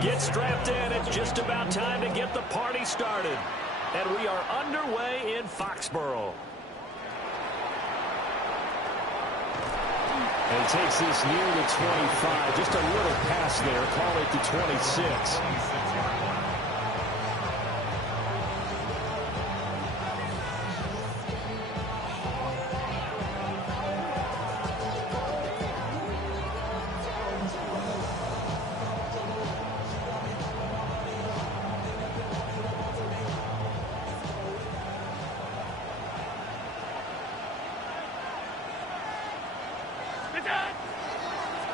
Get strapped in. It's just about time to get the party started. And we are underway in Foxborough. And he takes this near the 25. Just a little pass there. Call it the 26.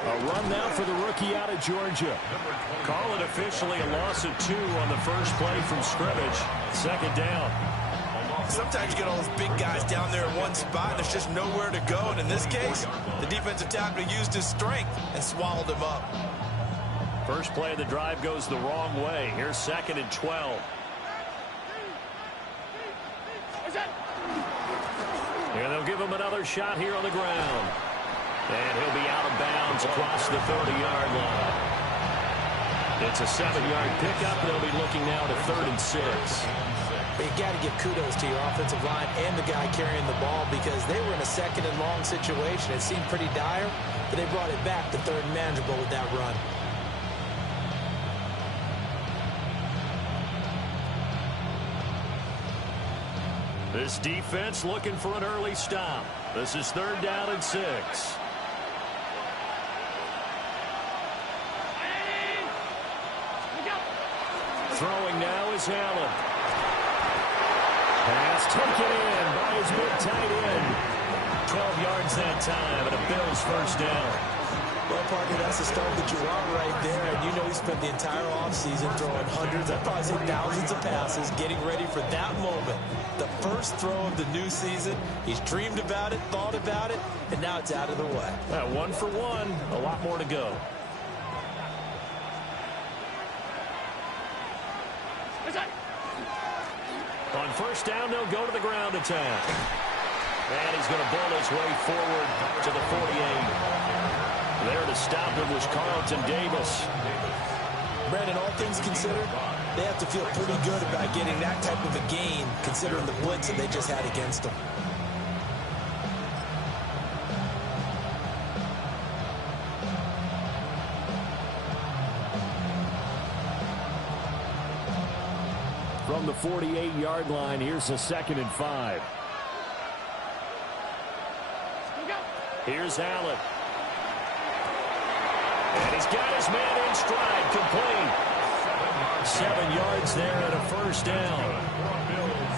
A run now for the rookie out of Georgia. Call it officially a loss of 2 on the first play from scrimmage. Second down. Sometimes you get all those big guys down there in one spot, and there's just nowhere to go. And in this case, the defensive tackle used his strength and swallowed him up. First play of the drive goes the wrong way. Here's 2nd and 12. And they'll give him another shot here on the ground. And he'll be out of bounds across the 30-yard line. It's a 7-yard pickup. They'll be looking now to 3rd and 6. But you got to give kudos to your offensive line and the guy carrying the ball because they were in a 2nd and long situation. It seemed pretty dire, but they brought it back to 3rd and manageable with that run. This defense looking for an early stop. This is 3rd down and 6. Throwing now is Allen. Pass taken in by his big tight end. 12 yards that time, and a Bills first down. Well, Parker, that's the start that you want right there. And you know he spent the entire offseason throwing hundreds, I'd probably say thousands of passes, getting ready for that moment. The first throw of the new season. He's dreamed about it, thought about it, and now it's out of the way. 1 for 1, a lot more to go. On first down, they'll go to the ground attack. And he's going to bull his way forward to the 48. There to stop him was Carlton Davis. Brandon, all things considered, they have to feel pretty good about getting that type of a gain, considering the blitz that they just had against them. From the 48-yard line, here's a 2nd and 5. Here's Allen. And he's got his man in stride, complete. 7 yards there and a first down.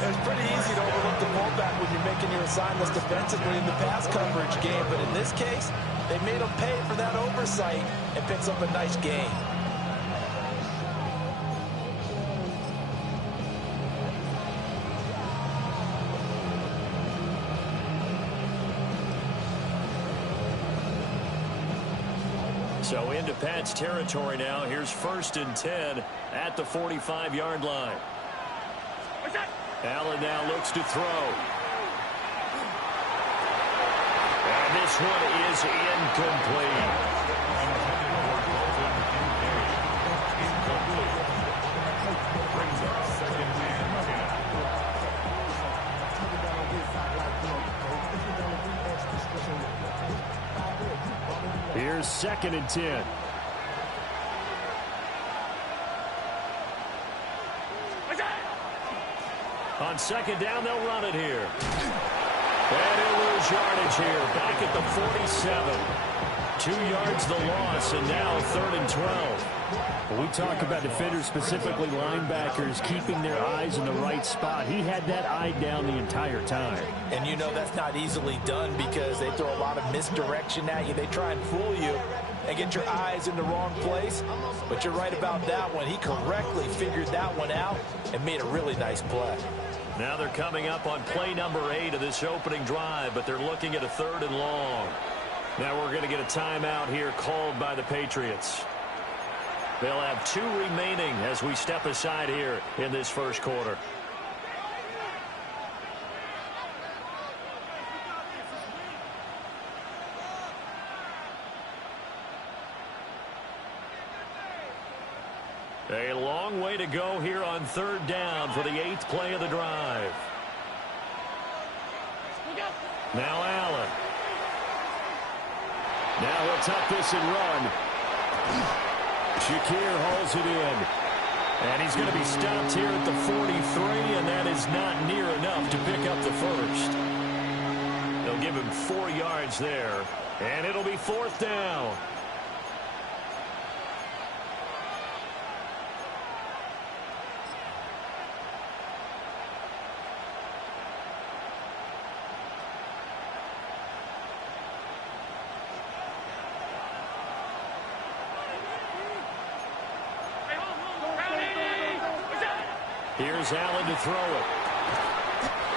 It's pretty easy to overlook the fullback when you're making your assignments defensively in the pass coverage game, but in this case, they made him pay for that oversight and picks up a nice gain. So into Pat's territory now. Here's 1st and 10 at the 45-yard line. Allen now looks to throw. And this one is incomplete. Here's 2nd and 10. On 2nd down, they'll run it here. And he'll lose yardage here. Back at the 47. 2 yards the loss, and now 3rd and 12. When we talk about defenders, specifically linebackers, keeping their eyes in the right spot, he had that eye down the entire time. And you know that's not easily done because they throw a lot of misdirection at you. They try and fool you and get your eyes in the wrong place. But you're right about that one. He correctly figured that one out and made a really nice play. Now they're coming up on play number 8 of this opening drive, but they're looking at a 3rd and long. Now we're going to get a timeout here called by the Patriots. They'll have 2 remaining as we step aside here in this first quarter. A long way to go here on third down for the 8th play of the drive. Now Allen. Now he'll tuck this and run. Shakir holds it in. And he's going to be stopped here at the 43, and that is not near enough to pick up the first. They'll give him 4 yards there, and it'll be 4th down. Here's Allen to throw it.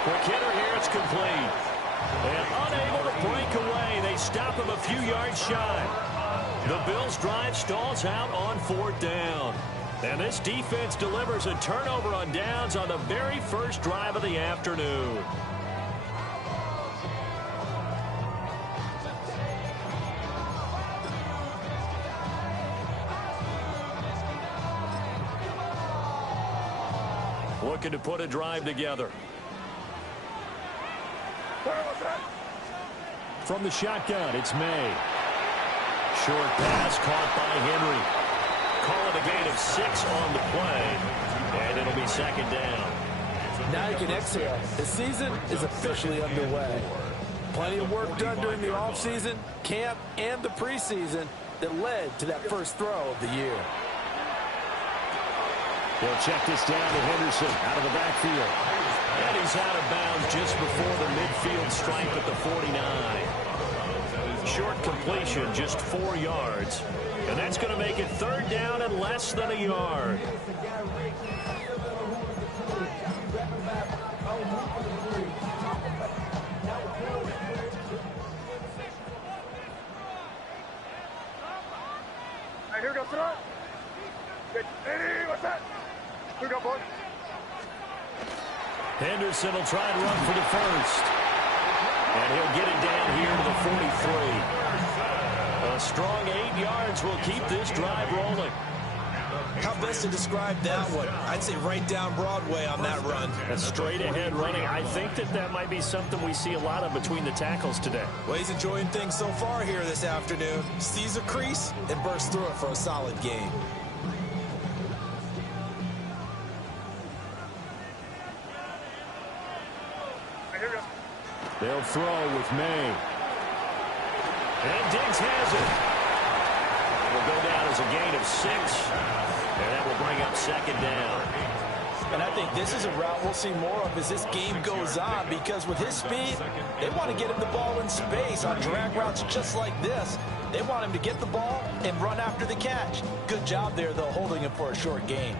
Quick hitter here, it's complete. And unable to break away. They stop him a few yards shy. The Bills' drive stalls out on 4th down. And this defense delivers a turnover on downs on the very first drive of the afternoon. Looking to put a drive together. From the shotgun, it's May. Short pass caught by Henry. Call it a gain of 6 on the play. And it'll be 2nd down. Now you can exhale. The season is officially underway. Plenty of work done during the offseason, camp, and the preseason that led to that first throw of the year. They'll check this down to Henderson out of the backfield. And he's out of bounds just before the midfield stripe at the 49. Short completion, just 4 yards. And that's going to make it 3rd down and less than a yard. Here goes it. Hey, what's that? Here we go, boy. Henderson will try and run for the first. And he'll get it down here to the 43. A strong 8 yards will keep this drive rolling. How best to describe that one? I'd say right down Broadway on that run. A straight ahead running. I think that might be something we see a lot of between the tackles today. Well, he's enjoying things so far here this afternoon. Sees a crease and bursts through it for a solid gain. They'll throw with May. And Diggs has it. Will go down as a gain of 6. And that will bring up 2nd down. And I think this is a route we'll see more of as this game goes on, because with his speed, they want to get him the ball in space on drag routes just like this. They want him to get the ball and run after the catch. Good job there, though, holding him for a short gain.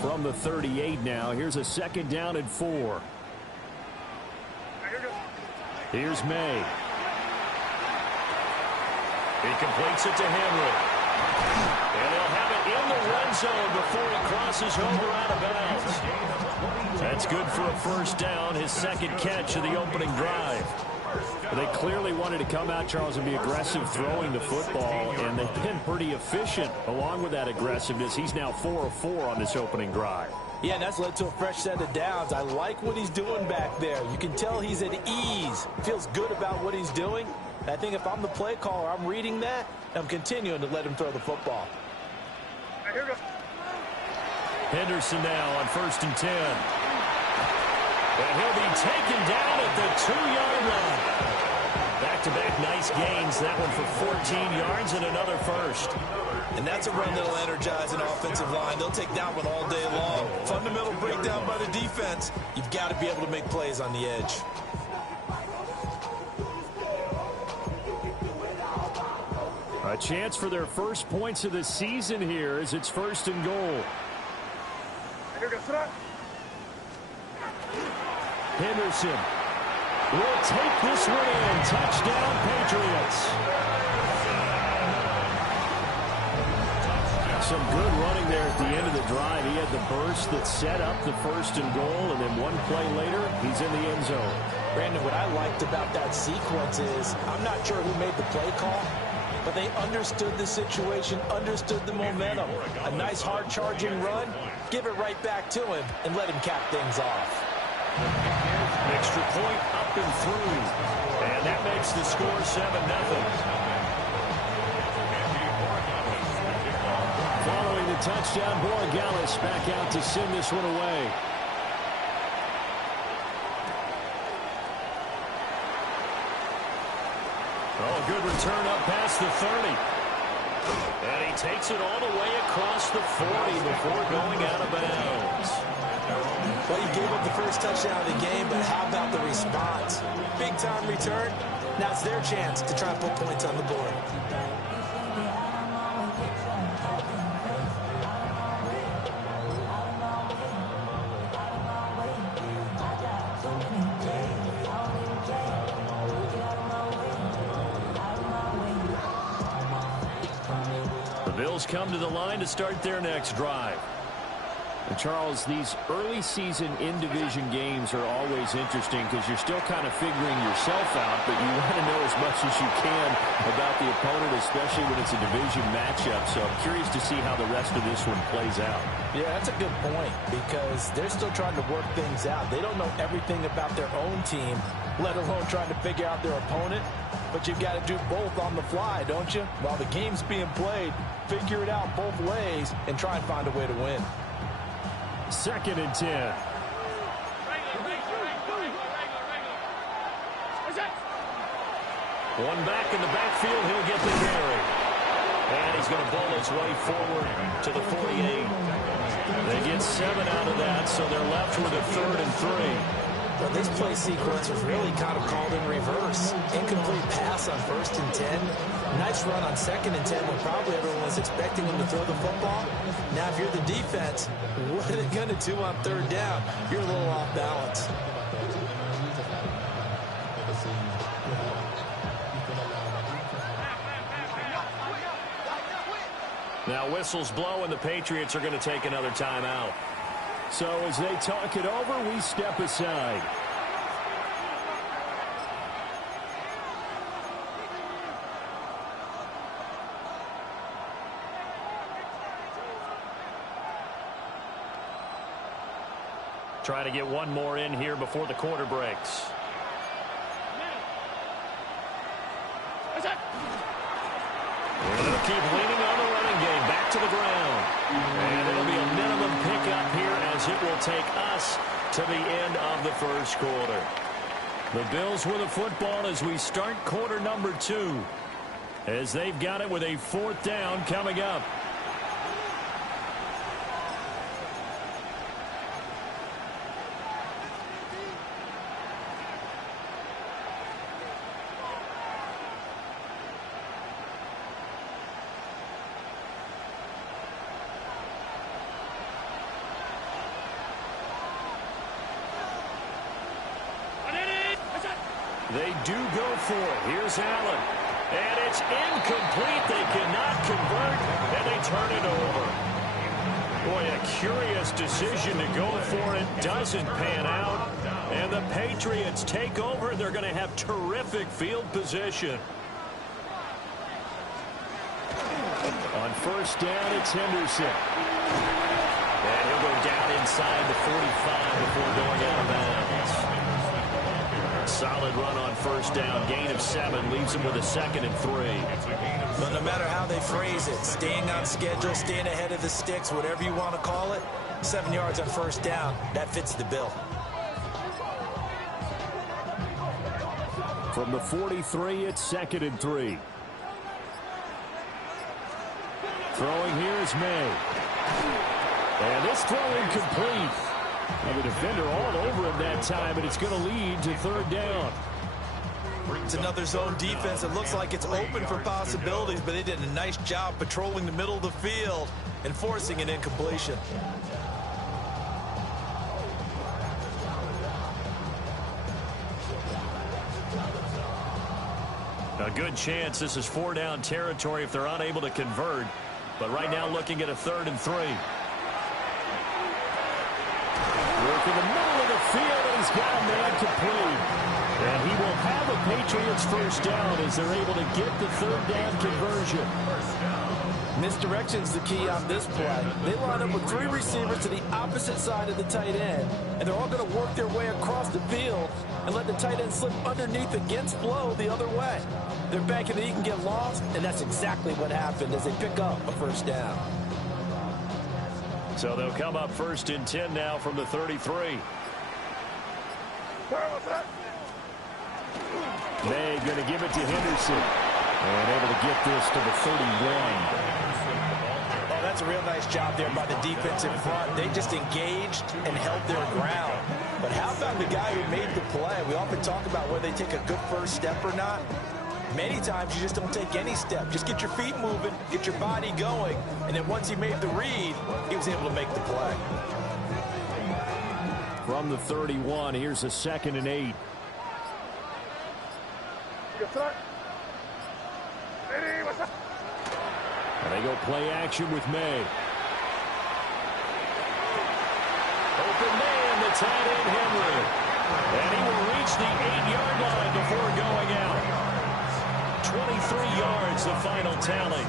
From the 38 now, here's a 2nd down and 4. Here's May. He completes it to Henry. And they'll have it in the red zone before he crosses over out of bounds. That's good for a 1st down, his 2nd catch of the opening drive. They clearly wanted to come out, Charles, and be aggressive throwing the football, and they've been pretty efficient along with that aggressiveness. He's now 4 of 4 on this opening drive. Yeah, and that's led to a fresh set of downs. I like what he's doing back there. You can tell he's at ease. Feels good about what he's doing. I think if I'm the play caller, I'm reading that, and I'm continuing to let him throw the football. Henderson now on 1st and 10. And he'll be taken down at the 2-yard line. Back-to-back nice gains. That one for 14 yards and another first. And that's a run that'll energize an offensive line. They'll take that one all day long. Fundamental breakdown by the defense. You've got to be able to make plays on the edge. A chance for their first points of the season here as it's 1st and goal. Henderson will take this one in. Touchdown, Patriots. Some good running there at the end of the drive. He had the burst that set up the 1st and goal, and then one play later, he's in the end zone. Brandon, what I liked about that sequence is I'm not sure who made the play call, but they understood the situation, understood the momentum. A nice hard-charging run, give it right back to him, and let him cap things off. Extra point up and through. And that makes the score 7-0. Following the touchdown, Borregales back out to send this one away. Oh, good return up past the 30. And he takes it all the way across the 40 before going out of bounds. Well, he gave up the first touchdown of the game, but how about the response? Big-time return. Now it's their chance to try and put points on the board. The Bills come to the line to start their next drive. And Charles, these early season in-division games are always interesting because you're still kind of figuring yourself out, but you want to know as much as you can about the opponent, especially when it's a division matchup. So I'm curious to see how the rest of this one plays out. Yeah, that's a good point because they're still trying to work things out. They don't know everything about their own team, let alone trying to figure out their opponent. But you've got to do both on the fly, don't you? While the game's being played, figure it out both ways and try and find a way to win. 2nd and 10. One back in the backfield, he'll get the carry. And he's going to bowl his way forward to the 48. They get 7 out of that, so they're left with a 3rd and 3. Well, this play sequence was really kind of called in reverse. Incomplete pass on 1st and 10. Nice run on 2nd and 10 when probably everyone was expecting him to throw the football. Now, if you're the defense, what are they going to do on 3rd down? You're a little off balance. Now whistles blow, and the Patriots are going to take another timeout. So as they talk it over, we step aside. Try to get one more in here before the quarter breaks. And they'll keep leaning on the running game. Back to the ground. And it'll be a minimum pickup here as it will take us to the end of the first quarter. The Bills with the football as we start quarter number 2. As they've got it with a 4th down coming up. They do go for it. Here's Allen. And it's incomplete. They cannot convert, and they turn it over. Boy, a curious decision to go for it. Doesn't pan out. And the Patriots take over. They're going to have terrific field position. On 1st down, it's Henderson. And he'll go down inside the 45 before going out of bounds. Solid run on 1st down. Gain of 7 leaves him with a 2nd and 3. But no matter how they phrase it, staying on schedule, staying ahead of the sticks, whatever you want to call it, 7 yards on 1st down, that fits the bill. From the 43, it's 2nd and 3. Throwing here is May. And this throw incomplete. And the defender all over him that time, and it's going to lead to 3rd down. It's another zone defense. It looks like it's open for possibilities, but they did a nice job patrolling the middle of the field and forcing an incompletion. A good chance this is 4-down territory if they're unable to convert. But right now looking at a 3rd and 3. Work in the middle of the field, and he's got a man complete. And he will have a Patriots first down as they're able to get the third down conversion. Misdirection's the key on this play. They line up with 3 receivers to the opposite side of the tight end, and they're all going to work their way across the field and let the tight end slip underneath against flow the other way. They're banking that he can get lost, and that's exactly what happened as they pick up a first down. So they'll come up first and 10 now from the 33. May going to give it to Henderson. And able to get this to the 31. Oh, that's a real nice job there by the defense in front. They just engaged and held their ground. But how about the guy who made the play? We often talk about whether they take a good first step or not. Many times you just don't take any step. Just get your feet moving, get your body going, and then once he made the read, he was able to make the play. From the 31, here's a 2nd and 8. And they go play action with May. Open man, the tight end Henry. And he will reach the 8-yard line before going out. 23 yards, the final tally.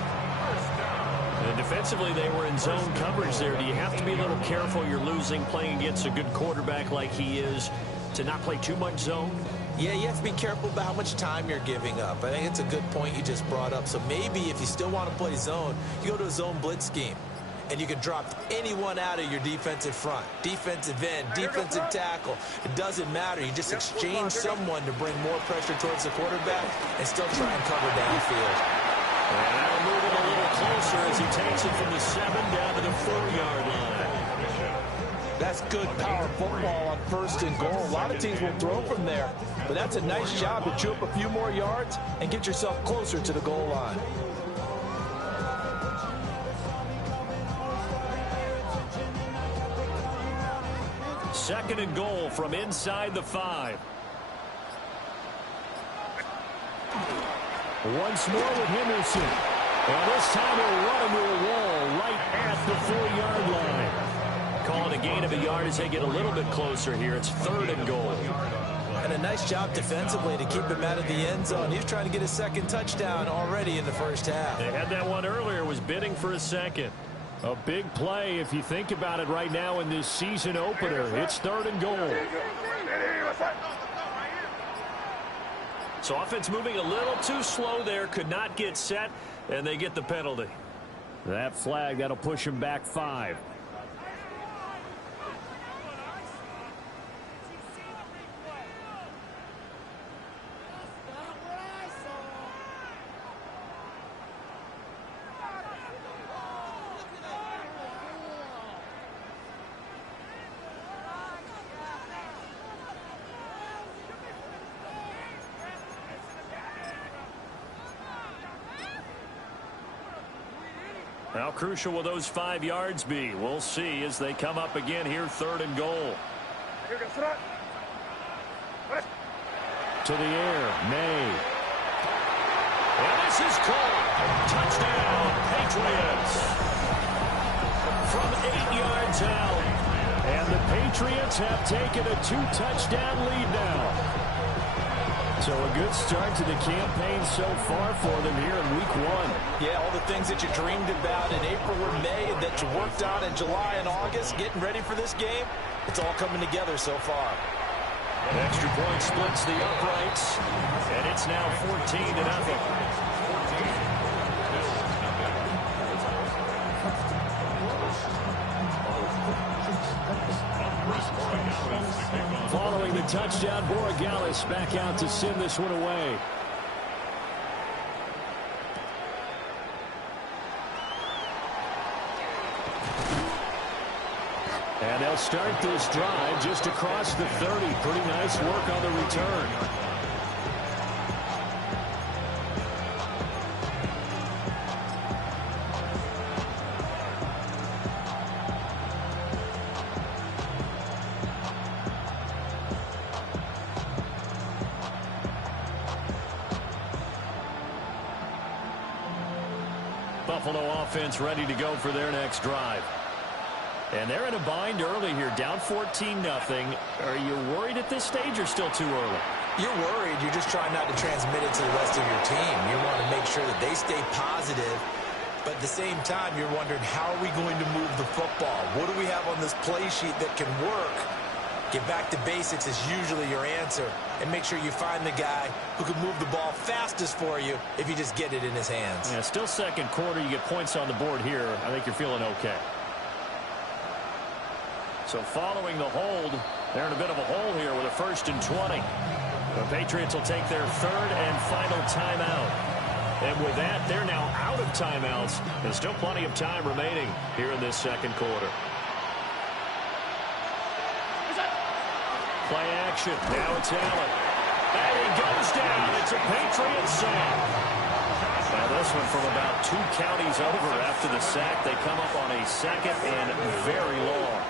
And defensively, they were in zone coverage there. Do you have to be a little careful? You're losing, playing against a good quarterback like he is, to not play too much zone? Yeah, you have to be careful about how much time you're giving up. I think it's a good point you just brought up. So maybe if you still want to play zone, you go to a zone blitz scheme. And you can drop anyone out of your defensive front. Defensive end, defensive tackle. It doesn't matter. You just exchange someone to bring more pressure towards the quarterback and still try and cover downfield. And that'll move it a little closer as he takes it from the 7 down to the 4-yard line. That's good power football on 1st and goal. A lot of teams will throw from there, but that's a nice job to chew up a few more yards and get yourself closer to the goal line. Second and goal from inside the 5. Once more with Henderson. And this time he'll run into a wall right at the 4-yard line. Calling a gain of a yard as they get a little bit closer here. It's 3rd and goal. And a nice job defensively to keep him out of the end zone. He was trying to get his 2nd touchdown already in the first half. They had that one earlier, was bidding for a 2nd. A big play if you think about it right now in this season opener. It's 3rd and goal. So offense moving a little too slow there, could not get set, and they get the penalty. That flag, that'll push him back 5. How crucial will those 5 yards be? We'll see as they come up again here, 3rd and goal. To the air, May. And this is called. Touchdown, Patriots. From 8 yards out. And the Patriots have taken a 2-touchdown lead now. So a good start to the campaign so far for them here in week 1. Yeah, all the things that you dreamed about in April or May and that you worked on in July and August, getting ready for this game, it's all coming together so far. An extra point splits the uprights, and it's now 14-0. Following the touchdown, Borregales back out to send this one away. And they'll start this drive just across the 30. Pretty nice work on the return. Buffalo offense ready to go for their next drive. And they're in a bind early here, down 14-0. Are you worried at this stage or still too early? You're worried. You're just trying not to transmit it to the rest of your team. You want to make sure that they stay positive. But at the same time, you're wondering, how are we going to move the football? What do we have on this play sheet that can work? Get back to basics is usually your answer. And make sure you find the guy who can move the ball fastest for you if you just get it in his hands. Yeah, still second quarter. You get points on the board here. I think you're feeling okay. So following the hold, they're in a bit of a hole here with a 1st and 20. The Patriots will take their 3rd and final timeout. And with that, they're now out of timeouts. There's still plenty of time remaining here in this second quarter. Play action. Now it's Allen. And he goes down. It's a Patriot sack. Now this one from about 2 counties over after the sack. They come up on a 2nd and very long.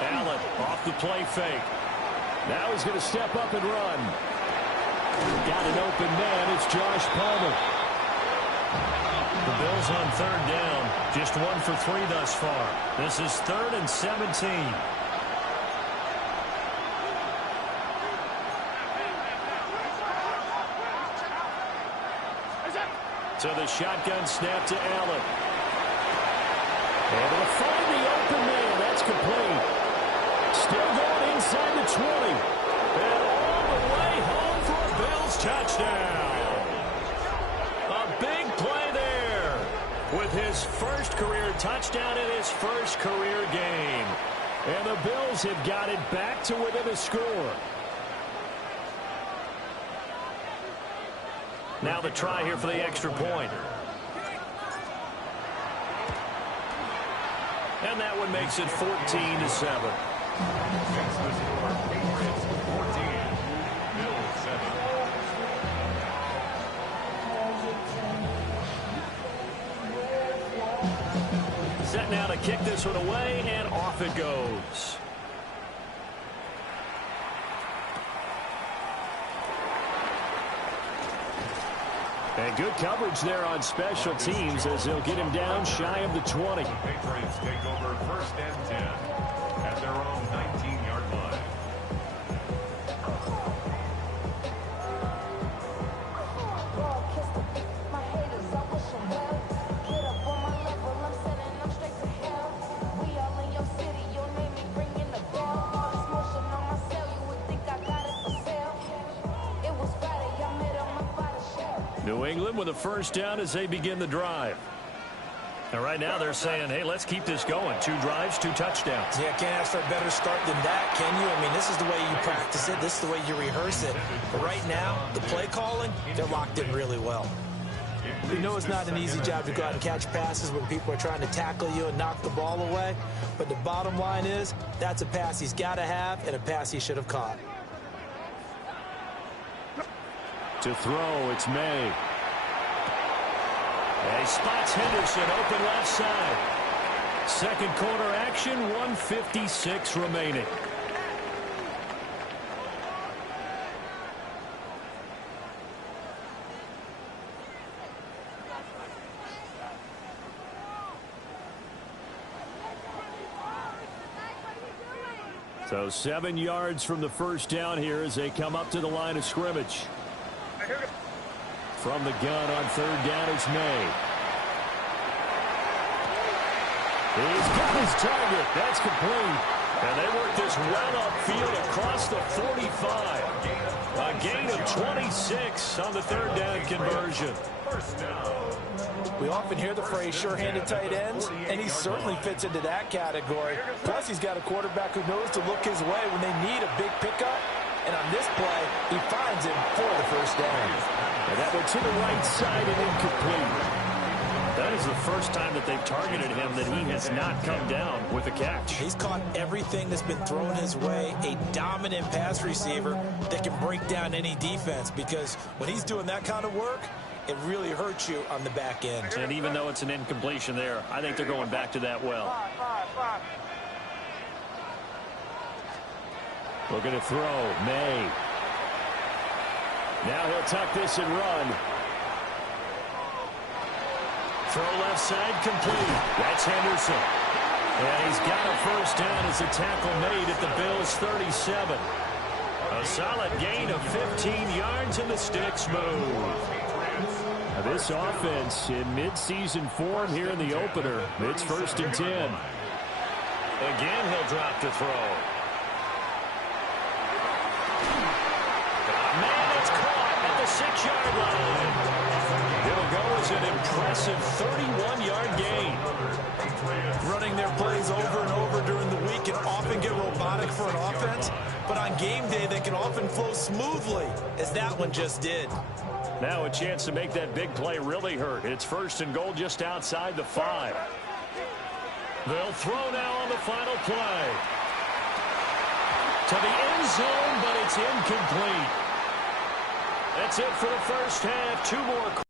Allen off the play fake. Now he's going to step up and run. Got an open man. It's Josh Palmer. The Bills on 3rd down. Just 1 for 3 thus far. This is 3rd and 17. So the shotgun snap to Allen. Able to find the open man. That's complete. Still going inside the 20. And all the way home for a Bills touchdown. A big play there with his first career touchdown in his first career game. And the Bills have got it back to within a score. Now the try here for the extra point. And that one makes it 14-7. Set now to kick this one away, and off it goes. And good coverage there on special teams as they'll get him down shy of the 20. The Patriots take over 1st and 10 at their own 19-yard line. New England with a 1st down as they begin the drive. And right now they're saying, hey, let's keep this going. 2 drives, 2 touchdowns. Yeah, can't ask for a better start than that, can you? I mean, this is the way you practice it. This is the way you rehearse it. But right now, the play calling, they're locked in really well. We know it's not an easy job to go out and catch passes when people are trying to tackle you and knock the ball away. But the bottom line is, that's a pass he's got to have and a pass he should have caught. To throw, it's May. And he spots Henderson open left side. Second quarter action, 1:56 remaining. So 7 yards from the 1st down here as they come up to the line of scrimmage. From the gun on 3rd down, it's May. He's got his target. That's complete. And they work this well upfield across the 45. A gain of 26 on the 3rd down conversion. We often hear the phrase sure-handed tight ends, and he certainly fits into that category. Plus, he's got a quarterback who knows to look his way when they need a big pickup. And on this play, he finds him for the 1st down. And that one to the right side and incomplete. That is the first time that they've targeted him that he has not come down with a catch. He's caught everything that's been thrown his way. A dominant pass receiver that can break down any defense, because when he's doing that kind of work, it really hurts you on the back end. And even though it's an incompletion there, I think they're going back to that well. Looking to throw, May. Now he'll tuck this and run. Throw left side complete. That's Henderson. And he's got a first down as a tackle made at the Bills' 37. A solid gain of 15 yards and the sticks move. Now this offense in midseason form here in the opener. It's 1st and 10. Again, he'll drop to throw. Man, it's caught at the 6-yard line. It'll go as an impressive 31-yard gain. Running their plays over and over during the week can often get robotic for an offense, but on game day they can often flow smoothly, as that one just did. Now a chance to make that big play really hurt. It's 1st and goal just outside the 5. They'll throw now on the final play. To the end zone, but it's incomplete. That's it for the first half. 2 more